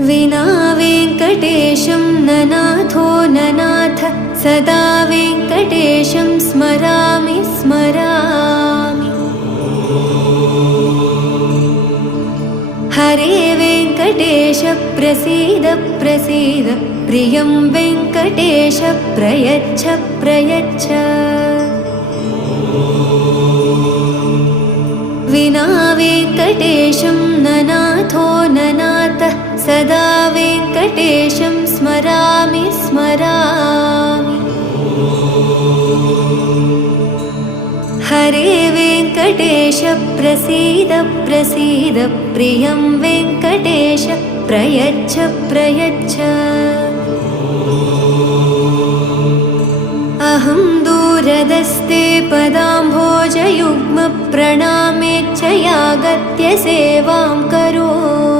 विना वेङ्कटेशं ननाथो ननाथ सदा वेङ्कटेशं स्मरामि स्मरामि। हरे वेङ्कटेश प्रसीद प्रसीद प्रियं वेङ्कटेश प्रयच्छ प्रयच्छ। विना वेङ्कटेशं ननाथो ननाथ सदा वेङ्कटेशं स्मरामि स्मरामि। हरे वेङ्कटेश प्रसीद प्रसीद प्रियं वेङ्कटेश प्रयच्छ प्रयच्छ। अहं दूरदस्ते पदाम्भोजयुग्म प्रणामेच्छयागत्य सेवां करोमि।